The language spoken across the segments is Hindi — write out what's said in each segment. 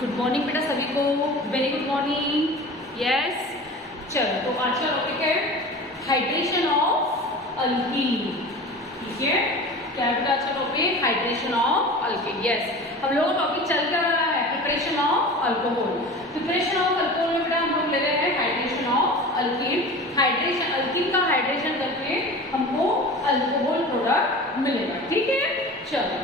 गुड मॉर्निंग बेटा सभी को, वेरी गुड मॉर्निंग। यस, चलो तो आज का टॉपिक है हाइड्रेशन ऑफ अल्कीन। ठीक है, क्या है बेटा आज का topic? Hydration of alkyne. Yes, हम लोग का टॉपिक चल कर रहा है preparation of alcohol. Preparation of alcohol में बेटा हम लोग ले रहे हैं hydration of alkyne. Hydration, alkyne का हाइड्रेशन करके हमको अल्कोहल प्रोडक्ट मिलेगा। ठीक है, चलो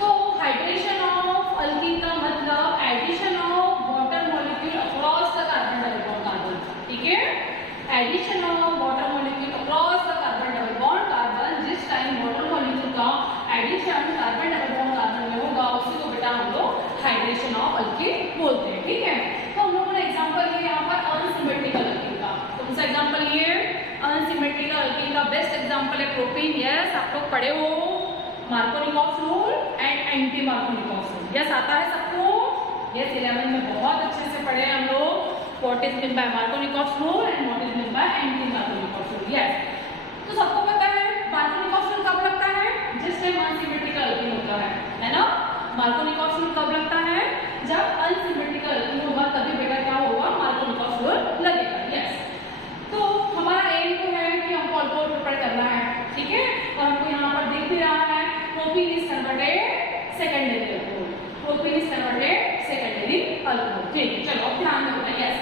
तो हाइड्रेशन ऑफ अल्कीन का मतलब addition of water molecule across the carbon double bond carbon. ठीक है, addition of water molecule across the carbon double bond carbon. जिस टाइम वाटर मॉलिक्यूल का addition carbon double bond carbon में होगा उसी को बेटा हम लोग हाइड्रेशन ऑफ अल्कीन बोलते हैं। ठीक है, तो हम लोगों ने एग्जांपल लिया यहाँ पर अनसिमेट्रिकल अल्कीन का। कौन सा एग्जांपल लिए? अनसिमेट्रिकल अल्कीन का बेस्ट एग्जांपल है प्रोपीन। यस, आप लोग पढ़े हो Markovnikov rule and anti Markovnikov rule. Yes, आता है सबको? यस, 11 में बहुत अच्छे से पढ़े हम लोग what is mean by Markovnikov rule and what is mean by anti Markovnikov rule. Yes, तो सबको पता है मार्कोनिकॉफ रूल कब लगता है? जिस टाइम अनसिमेट्रिकल अल्कीन होता है ना। मार्कोनिकॉफ रूल कब लगता है? जब अनसिमेट्रिकल अल्कीन होगा तभी बेटा क्या होगा? मार्कोनिकॉफ रूल लगेगा। यस, तो हमारा एम तो है कि हमको अल्कोहल प्रिपेयर करना है। ठीक है, और हमको यहाँ पर दिख भी रहा है propene is converted secondary alcohol. Propene is converted secondary alcohol. ठीक है, चलो अब ध्यान दो। यस,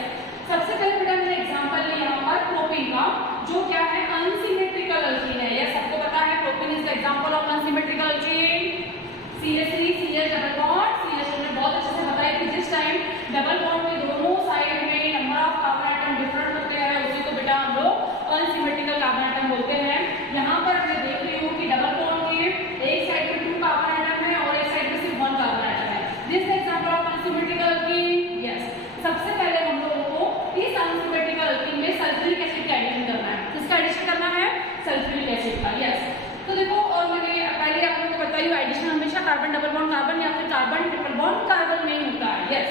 सबसे पहले बेटा मैंने एग्जांपल लिया यहाँ पर प्रोपीन का, जो क्या है? अनसिमेट्रिकल अल्कीन है। यस, सबको पता है propene is the example of unsymmetrical alkyne. CH3 CH double bond, CH ने बहुत अच्छे से बताया कि जिस टाइम डबल बॉन्ड के दोनों साइड में number of carbon atom different होते हैं उसी को बेटा हम लोग अनसिमेट्रिकल कार्बन आइटम बोलते हैं। यहाँ पर मैं देख रही हूँ कि डबल बॉन्ड के एक साइड में 2 कार्बन आइटम है और एक साइड में सिर्फ 1 कार्बन आइटम है। This example of unsymmetrical alkyne. Yes, सबसे पहले हम लोगों को इस अनसिमेट्रिकल अल्कीन में सल्फ्यूरिक एसिड का एडिशन करना है। किसका एडिशन करना है? सल्फ्यूरिक एसिड का। यस, तो देखो, और मैंने पहले आप लोगों को बताई एडिशन हमेशा कार्बन डबल बॉन्ड कार्बन या फिर कार्बन ट्रिपल बॉन्ड कार्बन में ही होता है। यस,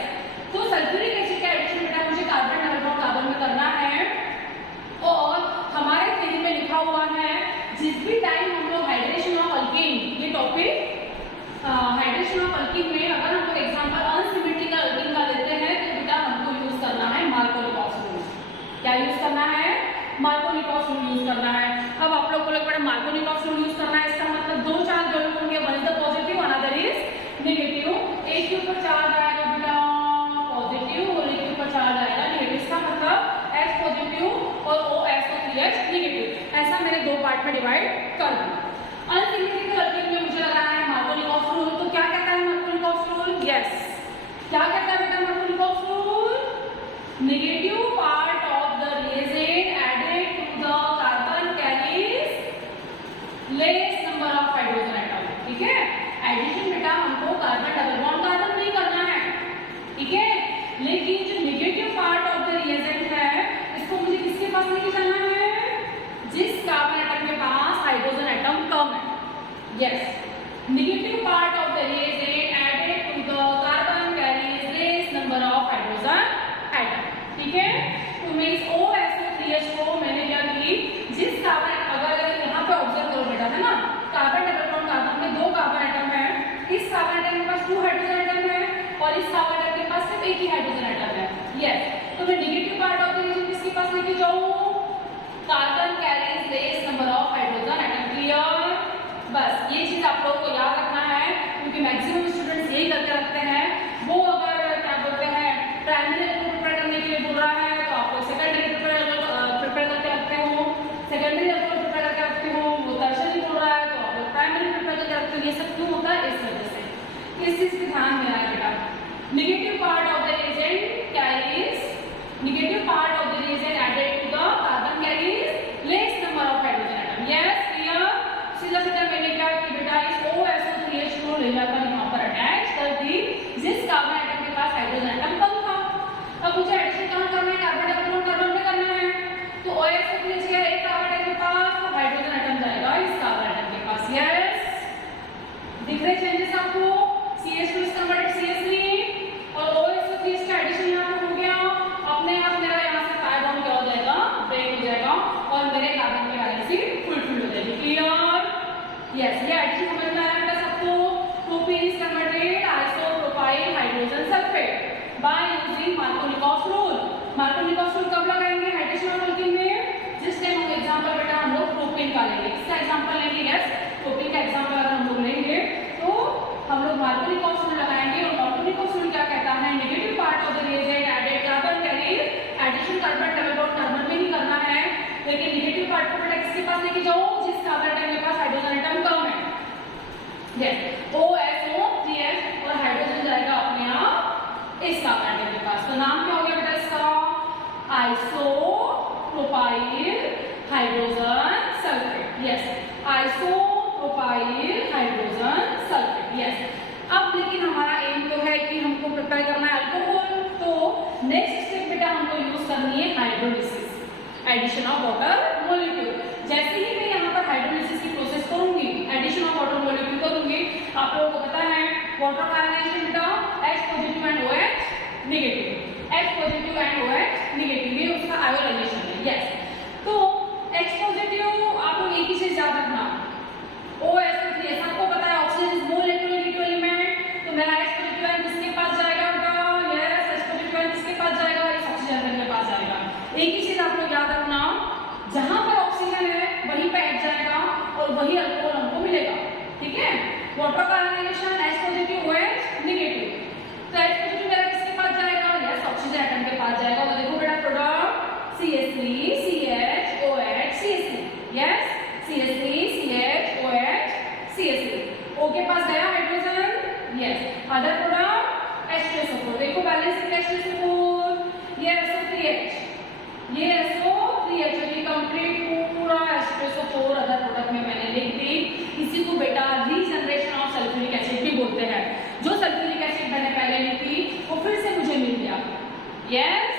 तो सल्फ्यूरिक एसिड का एडिशन बेटा मुझे कार्बन डबल बॉन्ड कार्बन में करना है। और हमारे थ्योरी में लिखा हुआ है जिस भी टाइम हम लोग हाइड्रेशन ऑफ अल्कीन, ये टॉपिक हाइड्रेशन ऑफ अल्कीन में अगर हम लोग एग्जांपल अनसिमेट्रिकल अल्कीन का लेते हैं तो बेटा हमको यूज करना है मार्कोनिकॉफ रूल। क्या यूज करना है? मार्कोनिकॉफ रूल यूज करना है। अब आप लोग को लग पड़ा मार्कोनिकॉफ रूल यूज करना है, इसका मतलब 2 चार्ज डेवलप होंगे, one is the positive another is negative. एक के ऊपर चार्ज आएगा बेटा पॉजिटिव और एक के ऊपर चार्ज आएगा नेगेटिव। इसका मतलब H पॉजिटिव और OH को 3H नेगेटिव। ऐसा मैंने 2 पार्ट में डिवाइड कर दिया। अनसिमेट्रिकल अल्कीन में मुझे लगाना है मार्कोनिकॉफ रूल। तो क्या कहता है मार्कोनिकॉफ रूल? यस, क्या कहता है बेटा Markovnikov rule? Negative part of the reagent added to the carbon carries less number of hydrogen atom. ठीक है, एडिशन बेटा हमको कार्बन डबल बॉन्ड कार्बन नहीं करना है। ठीक है, लेकिन जो negative part of the reagent है इसको मुझे किसके पास लेके जाना है? जिस कार्बन एटम के पास हाइड्रोजन एटम कम है। Yes, negative part of the reagent added to the carbon carries less number of hydrogen atom. ठीक है, तो मैं इस OH3H को मैंने क्या की, जिस कार्बन, अगर यहाँ पे ऑब्जर्व करो बेटा, है ना, कार्बन डबल बॉन्ड कार्बन में 2 कार्बन एटम है। इस कार्बन एटम के पास 2 हाइड्रोजन एटम है और इस कार्बन एटम के पास सिर्फ एक ही हाइड्रोजन एटम है। यस, तो मैं negative part of the reagent किसके पास लेके जाऊँ? Carbon carries less number of hydrogen atom. Clear? बस ये चीज आप लोगों को याद रखना है क्योंकि मैक्सिमम स्टूडेंट्स यही करके रखते हैं। वो अगर क्या बोलते हैं प्राइमरी प्रिपेयर करने के लिए बोल रहा है तो आप लोग सेकेंडरी प्रिपेयर करके रखते हो, सेकेंडरी प्रिपेयर करके रखते हो। वो टर्शियरी बोल रहा है तो आप लोग प्राइमरी प्रिपेयर करके रखते हो। ये सब क्यों होता है? इस वजह से। इस चीज पे ध्यान देना है बेटा। Negative part of the reagent carries, negative part of the reagent added to the carbon carries less number of hydrogen atom. Yes, clear? सीधा सीधा मैंने क्या किया बेटा, इस OH3H को ले जाकर यहाँ पर अटैच कर दी जिस कार्बन आइटम के पास हाइड्रोजन आइटम कम था। अब मुझे एडिशन कहाँ करना है? कार्बन डबल बॉन्ड कार्बन में करना है। तो OH3H का एक कार्बन आइटम के पास तो हाइड्रोजन आइटम जाएगा इस कार्बन आइटम के पास। यस, दिख रहे चेंजेस आपको? CH2 is converted CH3 और OH using Markovnikov rule. Markovnikov rule कब लगाएंगे हाइड्रेशन ऑफ अल्कीन में? जिस टाइम हम एग्जांपल बेटा हम लोग प्रोपेन का लेंगे। किसका एग्जांपल लेंगे? यस, प्रोपेन का एग्जांपल अगर हम लोग लेंगे तो हम लोग मार्कोनिकॉफ रूल लगाएंगे। और मार्कोनिकॉफ रूल क्या कहता है? Negative part of the reagent added carbon carries addition carbon double bond carbon में ही करना है, लेकिन नेगेटिव पार्ट को बेटा किसके पास लेके जाओ? जिस कार्बन एटम के पास हाइड्रोजन एटम कम है। यस, OSO 3H और हाइड्रोजन जाएगा अपने आप इस कार्बन एटम के पास। तो नाम क्या हो गया बेटा इसका? Isopropyl hydrogen sulphate. Yes, isopropyl hydrogen sulphate. Yes, अब लेकिन हमारा एम तो है कि हमको प्रिपेयर करना है अल्कोहल। तो नेक्स्ट स्टेप बेटा हमको यूज करनी है hydrolysis, addition of water molecule. जैसे ही मैं यहाँ पर हाइड्रोलिसिस की प्रोसेस करूंगी, एडिशन ऑफ वाटर मॉलिक्यूल करूंगी, आप लोगों को पता है वाटर का आयनाइजेशन बेटा H positive and OH negative, H positive and OH negative, ये उसका आयोनाइजेशन है। यस, तो H पॉजिटिव आप लोग एक ही चीज याद रखना, OH सबको पता है oxygen is more electronegative element. तो मेरा H पॉजिटिव आयन किसके पास जाएगा बेटा? यस, H पॉजिटिव आयन किसके पास जाएगा? इस ऑक्सीजन आयन के पास जाएगा। एक ही चीज आप लोग याद रखना, जहां पर ऑक्सीजन है वहीं पे H जाएगा और वही अल्कोहल हमको मिलेगा। ठीक है, वाटर का ionization H positive OH negative. तो H पॉजिटिव मेरा किसके पास जाएगा? यस, ऑक्सीजन एटम के पास जाएगा। तो देखो बेटा product CH3 CH OH CH3। Yes, CH3 CH OH CH3। O के पास गया hydrogen. Yes, other product H2SO4। देखो बैलेंस H2SO4, ये SO3H, ये SO3H, ये कंप्लीट पूरा H2SO4 अदर प्रोडक्ट में मैंने लिख दी। इसी को बेटा रीजनरेशन ऑफ सल्फ्यूरिक एसिड भी बोलते हैं। जो सल्फ्यूरिक एसिड मैंने पहले ली थी वो फिर से मुझे मिल गया। यस,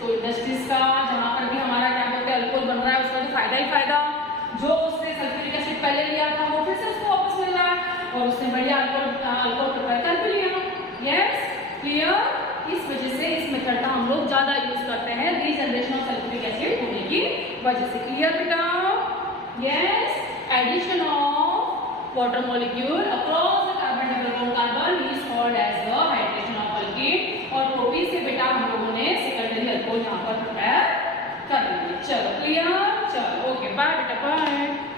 तो इंडस्ट्रीज का जहां पर भी हमारा क्या बोलते हैं अल्कोहल बन रहा है उसका तो फायदा ही फायदा। जो उसने सल्फ्यूरिक एसिड पहले लिया था वो फिर से उसको वापस मिल रहा है और उसने बढ़िया अल्कोहल प्रिपेयर कर भी लिया। Yes, clear? इस वजह से इस मेथड का हम लोग ज्यादा यूज करते हैं रीजनरेशन ऑफ सल्फ्यूरिक एसिड होने की वजह से। क्लियर बेटा? Yes, addition of water molecule across the carbon double bond carbon is called as the hydration of alkene. और प्रोपीन से बेटा हम लोगों ने सेकेंडरी अल्कोहल यहाँ पर प्रिपेयर कर लिया। चलो क्लियर? चलो ओके, बाय बेटा, बाय।